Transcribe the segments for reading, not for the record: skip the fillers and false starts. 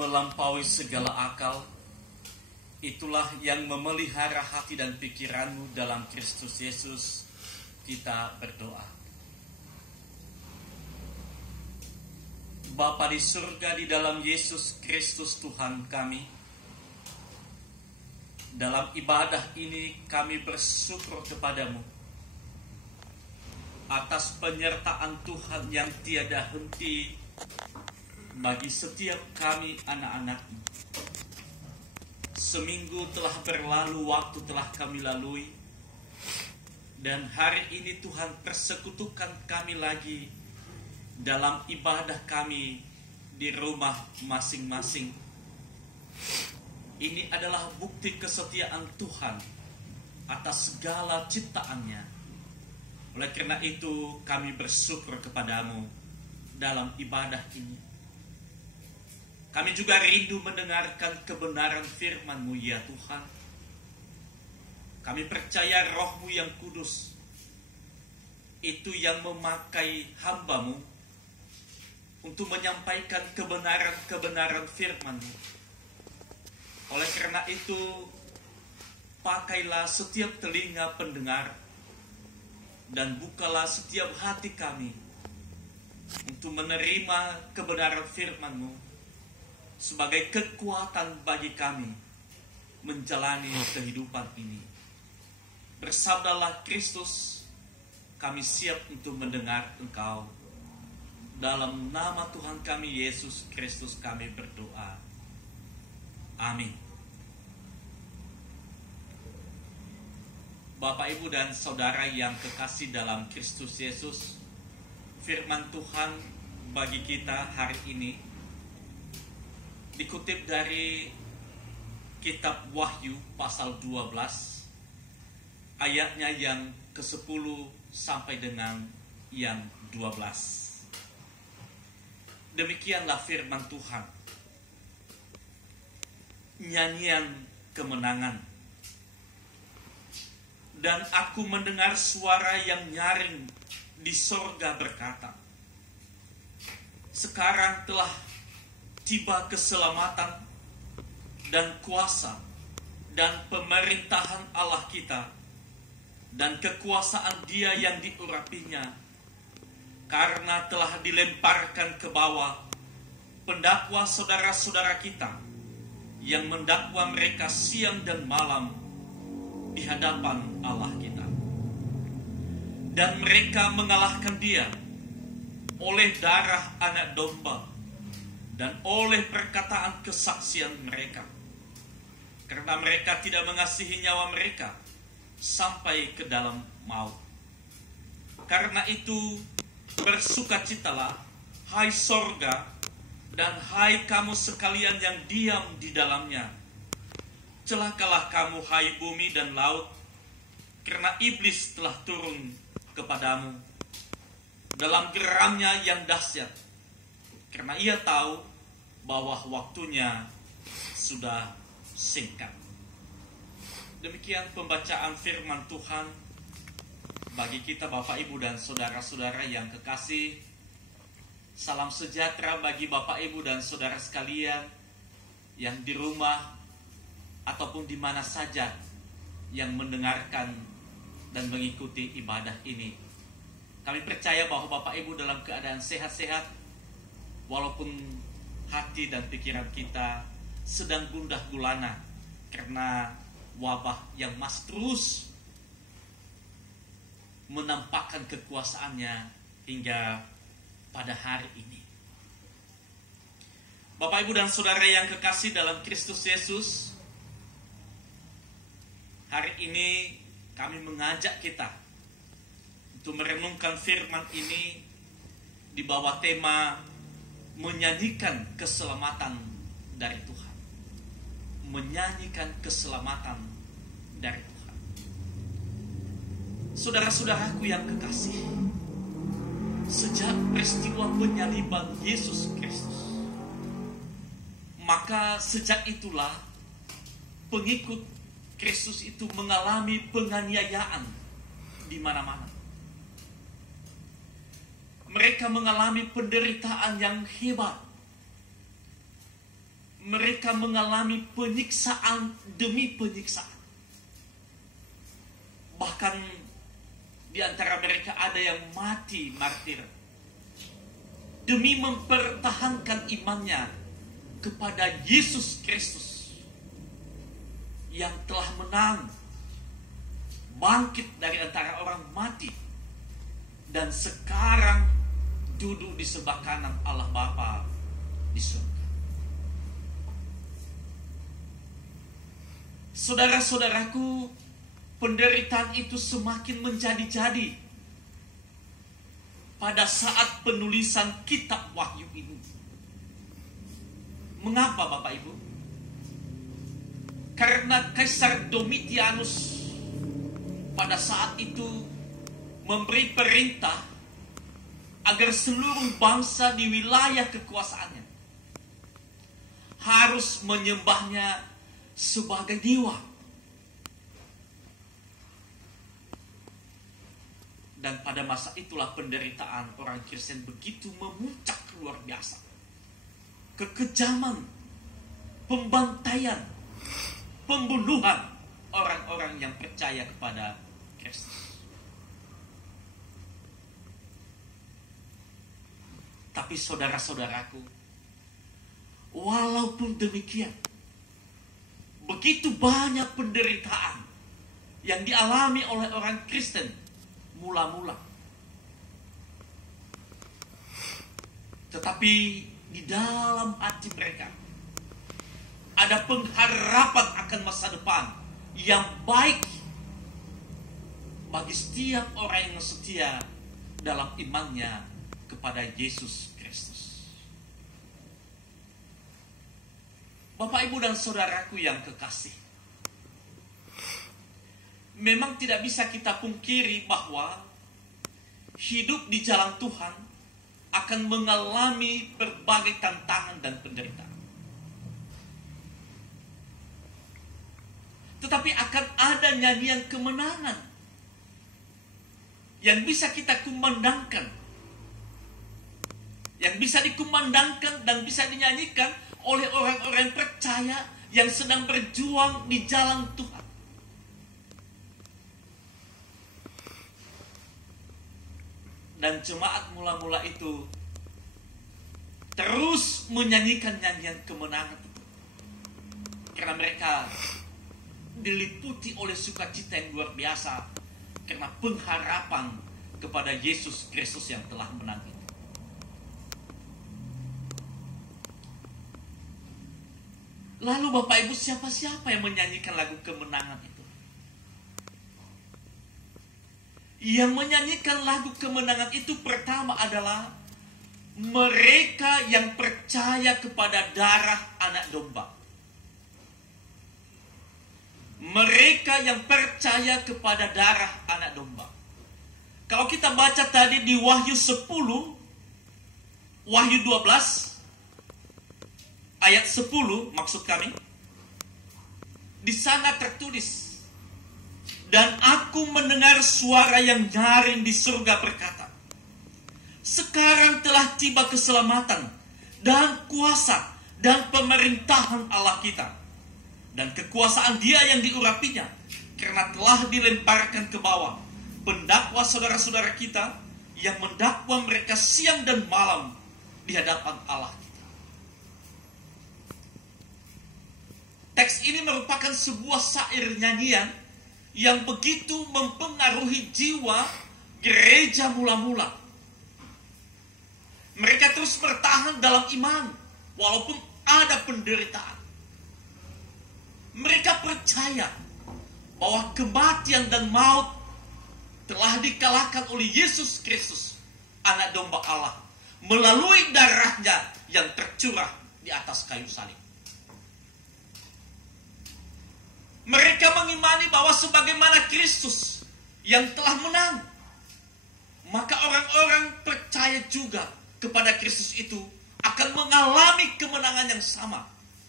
melampaui segala akal, itulah yang memelihara hati dan pikiranmu dalam Kristus Yesus. Kita berdoa. Bapa di surga, di dalam Yesus Kristus Tuhan kami, dalam ibadah ini kami bersyukur kepadamu atas penyertaan Tuhan yang tiada henti bagi setiap kami anak-anak-Mu. Seminggu telah berlalu, waktu telah kami lalui, dan hari ini Tuhan persekutukan kami lagi dalam ibadah kami di rumah masing-masing. Ini adalah bukti kesetiaan Tuhan atas segala ciptaannya. Oleh karena itu kami bersyukur kepadamu dalam ibadah ini. Kami juga rindu mendengarkan kebenaran firman-Mu ya Tuhan. Kami percaya Roh-Mu yang kudus itu yang memakai hamba-Mu untuk menyampaikan kebenaran-kebenaran firman-Mu. Oleh karena itu, pakailah setiap telinga pendengar dan bukalah setiap hati kami untuk menerima kebenaran firman-Mu sebagai kekuatan bagi kami menjalani kehidupan ini. Bersabdalah Kristus, kami siap untuk mendengar Engkau. Dalam nama Tuhan kami Yesus Kristus kami berdoa. Amin. Bapak, Ibu, dan Saudara yang kekasih dalam Kristus Yesus, firman Tuhan bagi kita hari ini dikutip dari kitab Wahyu pasal 12, ayatnya yang ke-10 sampai dengan yang 12. Demikianlah firman Tuhan. Nyanyian kemenangan. Dan aku mendengar suara yang nyaring di sorga berkata, sekarang telah tiba keselamatan dan kuasa dan pemerintahan Allah kita dan kekuasaan Dia yang diurapinya, karena telah dilemparkan ke bawah pendakwa saudara-saudara kita yang mendakwa mereka siang dan malam di hadapan Allah kita. Dan mereka mengalahkan Dia oleh darah anak domba dan oleh perkataan kesaksian mereka, karena mereka tidak mengasihi nyawa mereka sampai ke dalam maut. Karena itu bersukacitalah, hai sorga, dan hai kamu sekalian yang diam di dalamnya. Celakalah kamu, hai bumi dan laut, karena iblis telah turun kepadamu dalam geramnya yang dahsyat, karena ia tahu bahwa waktunya sudah singkat. Demikian pembacaan firman Tuhan bagi kita Bapak, Ibu, dan saudara-saudara yang kekasih. Salam sejahtera bagi Bapak, Ibu, dan saudara sekalian yang di rumah ataupun di mana saja yang mendengarkan dan mengikuti ibadah ini. Kami percaya bahwa Bapak, Ibu dalam keadaan sehat-sehat, walaupun hati dan pikiran kita sedang gundah gulana karena wabah yang masih terus menampakkan kekuasaannya hingga pada hari ini. Bapak, Ibu, dan saudara yang kekasih dalam Kristus Yesus, hari ini kami mengajak kita untuk merenungkan firman ini di bawah tema menyanyikan keselamatan dari Tuhan. Menyanyikan keselamatan dari Tuhan. Saudara-saudaraku yang kekasih, sejak peristiwa penyaliban Yesus Kristus, maka sejak itulah pengikut Kristus itu mengalami penganiayaan di mana-mana. Mereka mengalami penderitaan yang hebat. mereka mengalami penyiksaan demi penyiksaan. Bahkan di antara mereka ada yang mati martir demi mempertahankan imannya kepada Yesus Kristus yang telah menang, bangkit dari antara orang mati, dan sekarang duduk di sebelah kanan Allah Bapa di surga. Saudara-saudaraku, penderitaan itu semakin menjadi-jadi pada saat penulisan kitab Wahyu ini. Mengapa Bapak Ibu? Karena Kaisar Domitianus pada saat itu memberi perintah agar seluruh bangsa di wilayah kekuasaannya harus menyembahnya sebagai dewa. Dan pada masa itulah penderitaan orang Kristen begitu memuncak luar biasa. Kekejaman, pembantaian, pembunuhan orang-orang yang percaya kepada Kristus. Tapi saudara-saudaraku, walaupun demikian, begitu banyak penderitaan yang dialami oleh orang Kristen mula-mula. Tetapi di dalam hati mereka ada pengharapan akan masa depan yang baik bagi setiap orang yang setia dalam imannya kepada Yesus Kristus. Bapak, Ibu, dan saudaraku yang kekasih, memang tidak bisa kita pungkiri bahwa hidup di jalan Tuhan akan mengalami berbagai tantangan dan penderitaan. Tetapi akan ada nyanyian kemenangan yang bisa kita kumandangkan, yang bisa dikumandangkan dan bisa dinyanyikan oleh orang-orang percaya yang sedang berjuang di jalan Tuhan. Dan jemaat mula-mula itu terus menyanyikan nyanyian kemenangan itu, karena mereka diliputi oleh sukacita yang luar biasa karena pengharapan kepada Yesus Kristus yang telah menang itu. Lalu Bapak Ibu, siapa-siapa yang menyanyikan lagu kemenangan itu? Yang menyanyikan lagu kemenangan itu pertama adalah mereka yang percaya kepada darah anak domba. Mereka yang percaya kepada darah anak domba. Kalau kita baca tadi di Wahyu 10, Wahyu 12, ayat 10 maksud kami, di sana tertulis, dan aku mendengar suara yang nyaring di surga berkata, sekarang telah tiba keselamatan dan kuasa dan pemerintahan Allah kita, dan kekuasaan Dia yang diurapinya, karena telah dilemparkan ke bawah pendakwa saudara-saudara kita yang mendakwa mereka siang dan malam di hadapan Allah kita. Teks ini merupakan sebuah syair nyanyian yang begitu mempengaruhi jiwa gereja mula-mula. Mereka terus bertahan dalam iman walaupun ada penderitaan. Mereka percaya bahwa kematian dan maut telah dikalahkan oleh Yesus Kristus, anak domba Allah, melalui darahnya yang tercurah di atas kayu salib. Mereka mengimani bahwa sebagaimana Kristus yang telah menang, maka orang-orang percaya juga kepada Kristus itu akan mengalami kemenangan yang sama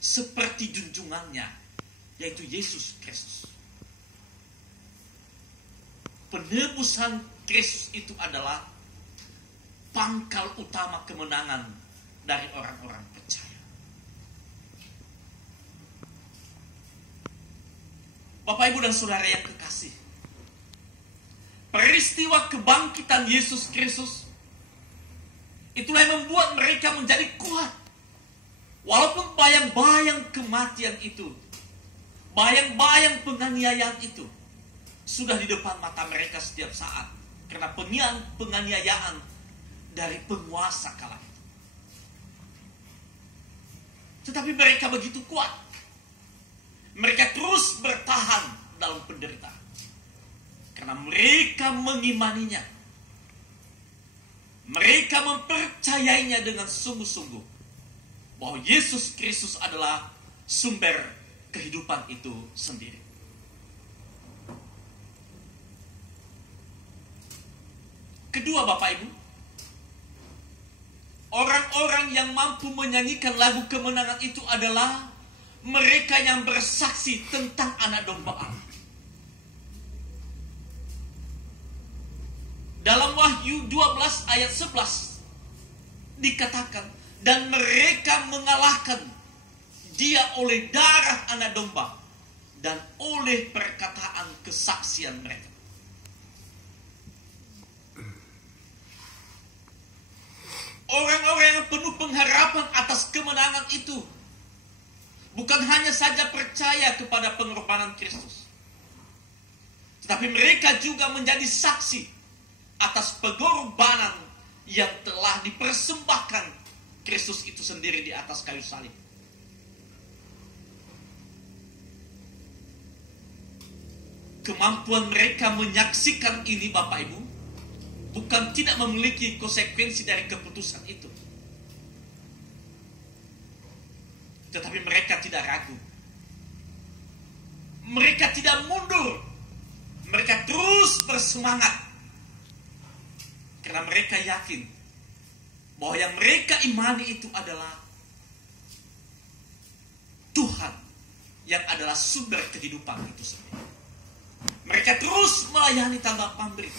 seperti junjungannya, yaitu Yesus Kristus. Penebusan Kristus itu adalah pangkal utama kemenangan dari orang-orang percaya. Bapak, Ibu, dan Saudara yang kekasih, peristiwa kebangkitan Yesus Kristus itulah yang membuat mereka menjadi kuat. Walaupun bayang-bayang kematian itu, bayang-bayang penganiayaan itu sudah di depan mata mereka setiap saat, karena penganiayaan dari penguasa kala itu. Tetapi mereka begitu kuat. Mereka terus bertahan dalam penderitaan. Karena mereka mengimaninya. Mereka mempercayainya dengan sungguh-sungguh. Bahwa Yesus Kristus adalah sumber kehidupan itu sendiri. Kedua, Bapak Ibu, orang-orang yang mampu menyanyikan lagu kemenangan itu adalah mereka yang bersaksi tentang anak domba Allah. Dalam Wahyu 12 ayat 11 dikatakan, dan mereka mengalahkan dia oleh darah anak domba dan oleh perkataan kesaksian mereka. Orang-orang yang penuh pengharapan atas kemenangan itu bukan hanya saja percaya kepada pengorbanan Kristus, tetapi mereka juga menjadi saksi atas pengorbanan yang telah dipersembahkan Kristus itu sendiri di atas kayu salib. Kemampuan mereka menyaksikan ini, Bapak Ibu, bukan tidak memiliki konsekuensi dari keputusan itu, tetapi mereka tidak ragu. Mereka tidak mundur. Mereka terus bersemangat. Karena mereka yakin bahwa yang mereka imani itu adalah Tuhan yang adalah sumber kehidupan itu sendiri. Mereka terus melayani tanpa pamrih.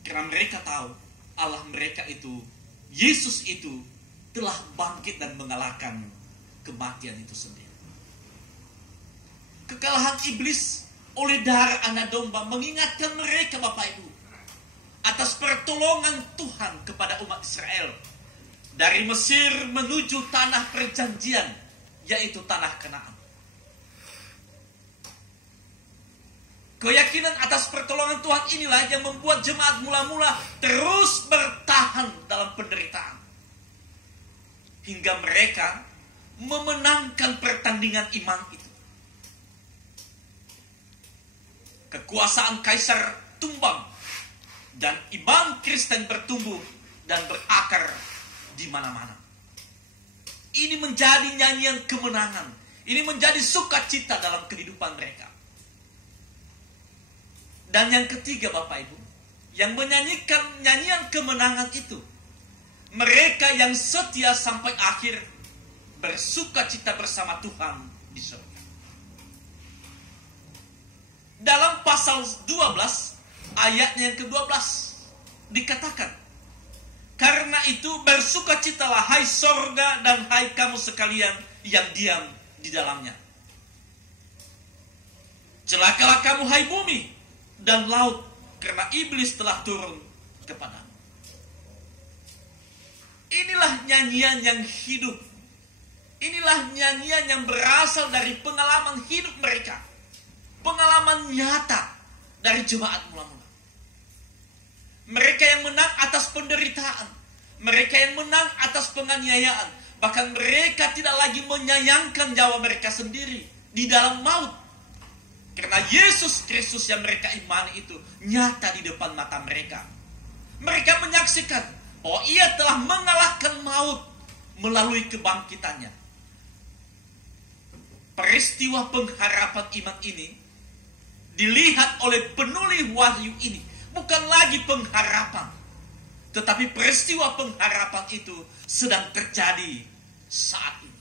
Karena mereka tahu Allah mereka itu, Yesus itu telah bangkit dan mengalahkan kematian itu sendiri. Kekalahan iblis oleh darah anak domba mengingatkan mereka, Bapak Ibu, atas pertolongan Tuhan kepada umat Israel dari Mesir menuju tanah perjanjian, yaitu tanah Kanaan. Keyakinan atas pertolongan Tuhan inilah yang membuat jemaat mula-mula terus bertahan dalam penderitaan. Hingga mereka memenangkan pertandingan iman itu. Kekuasaan kaisar tumbang dan iman Kristen bertumbuh dan berakar di mana-mana. Ini menjadi nyanyian kemenangan. Ini menjadi sukacita dalam kehidupan mereka. Dan yang ketiga, Bapak Ibu, yang menyanyikan nyanyian kemenangan itu, mereka yang setia sampai akhir bersukacita bersama Tuhan di surga. Dalam pasal 12 ayatnya yang ke-12 dikatakan, karena itu bersukacitalah hai sorga dan hai kamu sekalian yang diam di dalamnya. Celakalah kamu hai bumi dan laut, karena iblis telah turun kepadamu. Inilah nyanyian yang hidup. Inilah nyanyian yang berasal dari pengalaman hidup mereka. Pengalaman nyata dari jemaat mula-mula. Mereka yang menang atas penderitaan. Mereka yang menang atas penganiayaan. Bahkan mereka tidak lagi menyayangkan nyawa mereka sendiri di dalam maut. Karena Yesus Kristus yang mereka imani itu nyata di depan mata mereka. Mereka menyaksikan bahwa ia telah mengalahkan maut melalui kebangkitannya. Peristiwa pengharapan iman ini dilihat oleh penulis Wahyu ini bukan lagi pengharapan, tetapi peristiwa pengharapan itu sedang terjadi saat ini.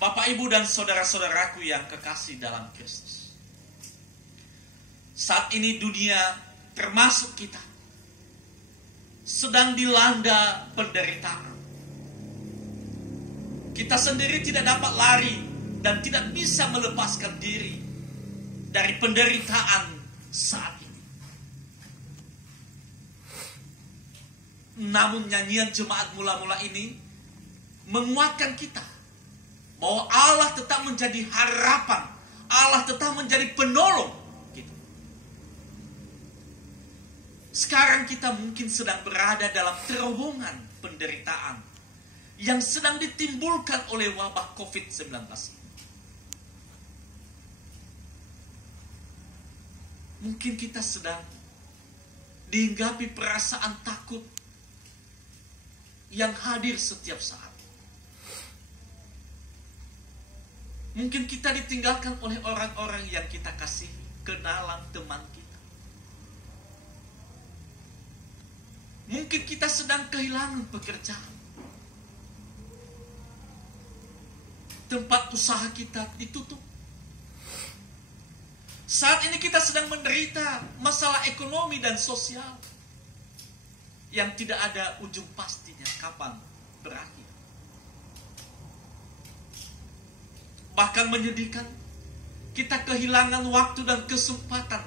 Bapak, Ibu, dan saudara-saudaraku yang kekasih dalam Kristus. Saat ini dunia, termasuk kita, sedang dilanda penderitaan. Kita sendiri tidak dapat lari dan tidak bisa melepaskan diri dari penderitaan saat ini. Namun nyanyian jemaat mula-mula ini menguatkan kita bahwa Allah tetap menjadi harapan, Allah tetap menjadi penolong kita. Sekarang kita mungkin sedang berada dalam terowongan penderitaan yang sedang ditimbulkan oleh wabah COVID-19. Mungkin kita sedang dihinggapi perasaan takut yang hadir setiap saat. Mungkin kita ditinggalkan oleh orang-orang yang kita kasihi, kenalan, teman kita. Mungkin kita sedang kehilangan pekerjaan. Tempat usaha kita ditutup. Saat ini kita sedang menderita masalah ekonomi dan sosial yang tidak ada ujung pastinya kapan berakhir. Bahkan menyedihkan, kita kehilangan waktu dan kesempatan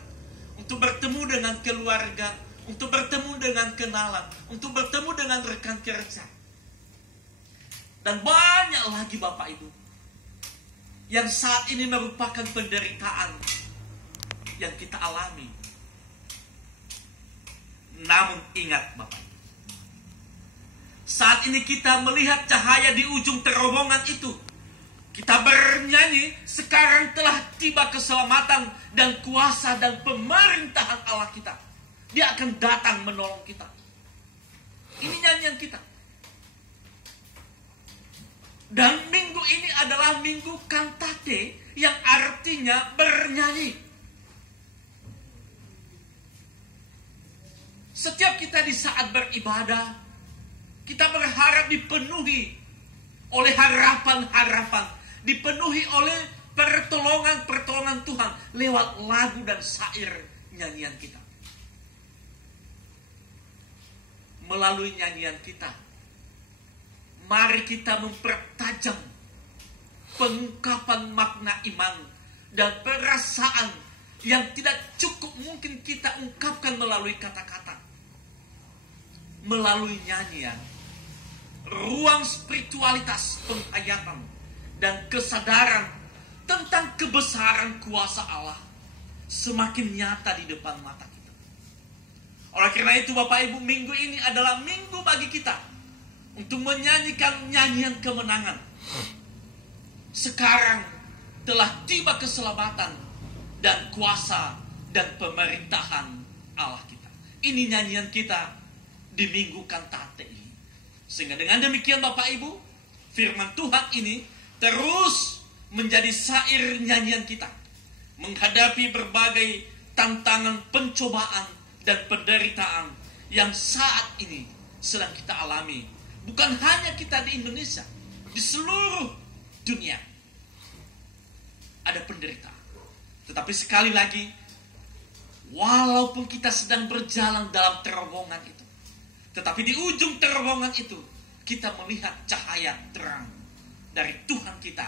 untuk bertemu dengan keluarga, untuk bertemu dengan kenalan, untuk bertemu dengan rekan kerja. Dan banyak lagi Bapak Ibu yang saat ini merupakan penderitaan yang kita alami. Namun ingat Bapak Ibu, saat ini kita melihat cahaya di ujung terowongan itu. Kita bernyanyi, sekarang telah tiba keselamatan dan kuasa dan pemerintahan Allah kita. Dia akan datang menolong kita. Ini nyanyian kita. Dan minggu ini adalah minggu kantate yang artinya bernyanyi. Setiap kita di saat beribadah, kita berharap dipenuhi oleh harapan-harapan, dipenuhi oleh pertolongan-pertolongan Tuhan lewat lagu dan syair nyanyian kita. Melalui nyanyian kita, mari kita mempertajam pengungkapan makna iman dan perasaan yang tidak cukup mungkin kita ungkapkan melalui kata-kata. Melalui nyanyian, ruang spiritualitas penghayatan dan kesadaran tentang kebesaran kuasa Allah semakin nyata di depan mata kita. Oleh karena itu Bapak Ibu, minggu ini adalah minggu bagi kita untuk menyanyikan nyanyian kemenangan. Sekarang telah tiba keselamatan dan kuasa dan pemerintahan Allah kita. Ini nyanyian kita di minggu kantate ini. Sehingga dengan demikian Bapak Ibu, firman Tuhan ini terus menjadi syair nyanyian kita menghadapi berbagai tantangan, pencobaan, dan penderitaan yang saat ini sedang kita alami. Bukan hanya kita di Indonesia, di seluruh dunia ada penderitaan. Tetapi sekali lagi, walaupun kita sedang berjalan dalam terowongan itu, tetapi di ujung terowongan itu kita melihat cahaya terang dari Tuhan kita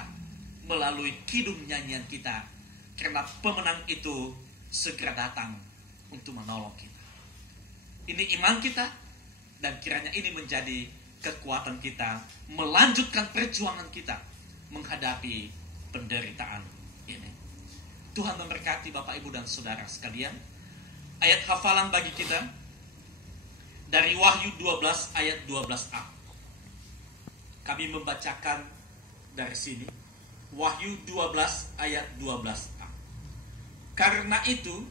melalui kidung nyanyian kita, karena pemenang itu segera datang untuk menolong kita. Ini iman kita, dan kiranya ini menjadi kekuatan kita melanjutkan perjuangan kita menghadapi penderitaan ini. Tuhan memberkati Bapak Ibu dan Saudara sekalian. Ayat hafalan bagi kita dari Wahyu 12 ayat 12a. Kami membacakan dari sini, Wahyu 12 ayat 12a. Karena itu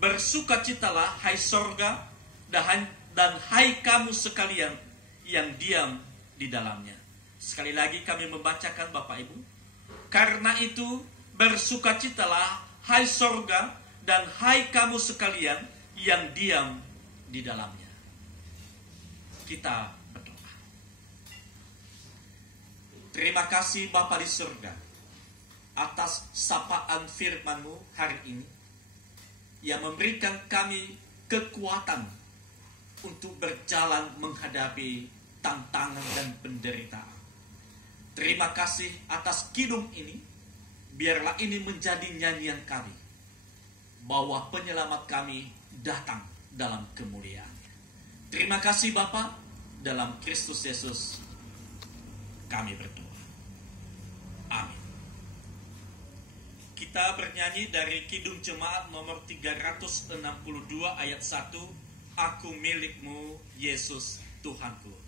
bersukacitalah hai sorga dan hai kamu sekalian yang diam di dalamnya. Sekali lagi kami membacakan Bapak Ibu. Karena itu bersukacitalah hai sorga dan hai kamu sekalian yang diam di dalamnya. Kita berdoa. Terima kasih Bapa di surga atas sapaan firman-Mu hari ini yang memberikan kami kekuatan untuk berjalan menghadapi tantangan dan penderitaan. Terima kasih atas kidung ini biarlah ini menjadi nyanyian kami, bahwa penyelamat kami datang dalam kemuliaan. Terima kasih Bapa, dalam Kristus Yesus kami berdoa. Amin. Kita bernyanyi dari Kidung Jemaat nomor 362 ayat 1, Aku milikmu Yesus Tuhanku.